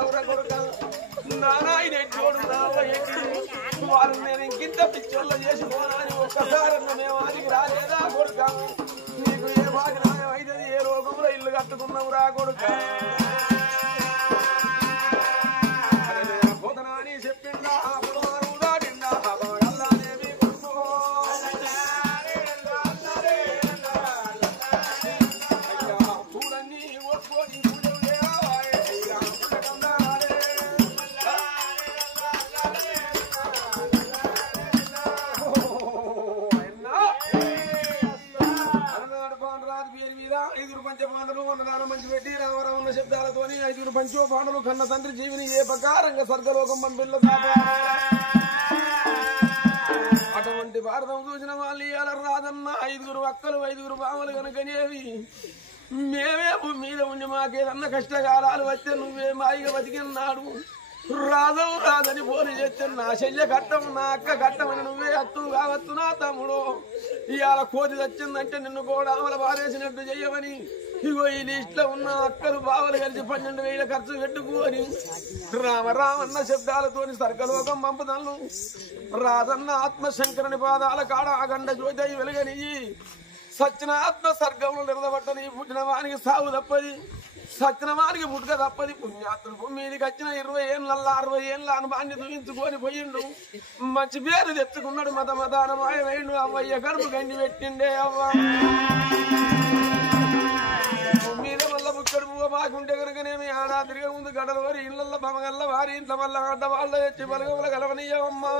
ఉన్నావురా కొడుక నారాయణ ఎట్టోడు వాళ్ళు నేను ఇంకింత పిచ్చోళ్ళ చేసుకోనని ఒక్కసారి మేము ఆదికి రాలేదా కొడుక నీకు ఏ బాగా న్యాయం అయితే ఏ రోగంలో ఇల్లు కట్టుకున్నావురా కొడుక పోతనా అని చెప్పిండా దాటిండా అల్లాదేవి కొడుకు పూలన్నీ ఒప్పుకొని ఐదుగురు పంచపాండలు ఉన్నదాన మంచి పెట్టి రామరావున్న శబ్దాలతోని ఐదుగురు పంచోపాండలు కన్న తండ్రి జీవిని ఏ ప్రకారంగా స్వర్గలోకం పంపిల్ల అటువంటి భారతం చూసిన వాళ్ళు ఇలా రాదన్న ఐదుగురు అక్కలు ఐదుగురు బామలు కనుకనేవి మేమే మీద ఉండి మాకేదన్నా కష్టకాలాలు వస్తే నువ్వే మాయిగా బతికిన్నాడు రాదవు రాదని పోని చేస్తే నా శల్య కట్టం నా అక్క కట్టమని నువ్వే అత్తు కావత్తు నా తమ్ముడు ఇవాళ కోతి వచ్చిందంటే నిన్ను కూడా అమలు పారేసినట్టు చెయ్యమని ఇగో ఈ లిస్ట్ లో ఉన్న అక్కలు బావలు కలిసి 12,000 ఖర్చు పెట్టుకోని రామరామన్న శబ్దాలతోని స్వర్గలోకం పంపుతాను రాదన్న ఆత్మశంకరుని పాదాల కాడ అగండ జ్యోతి వెలుగని సచిన ఆత్మ స్వర్గంలో నిలబట్టని పుట్టిన వానికి సాగు తప్పది సత్యనవానికి పుట్టుక తప్పది పుణ్యాత్తులు భూమికి వచ్చిన 20 ఏళ్ళ 60 ఏళ్ళ అనుభవాన్ని చూపించుకొని పోయిండు మంచి పేరు తెచ్చుకున్నాడు మతమతానమాయమైండు అవ్వయ్య కడుపు గండి పెట్టిండే అవ్వ మీద వల్ల బుక్కడు పువ్వ మాకుంటే కనుకనేమి ఆడా తిరిగే ముందు గడల వారి ఇళ్ల బమగల్ల వారి ఇంట్లో వల్ల గడ్డ వాళ్ళ ఎచ్చి బలగల కలవనీయవమ్మా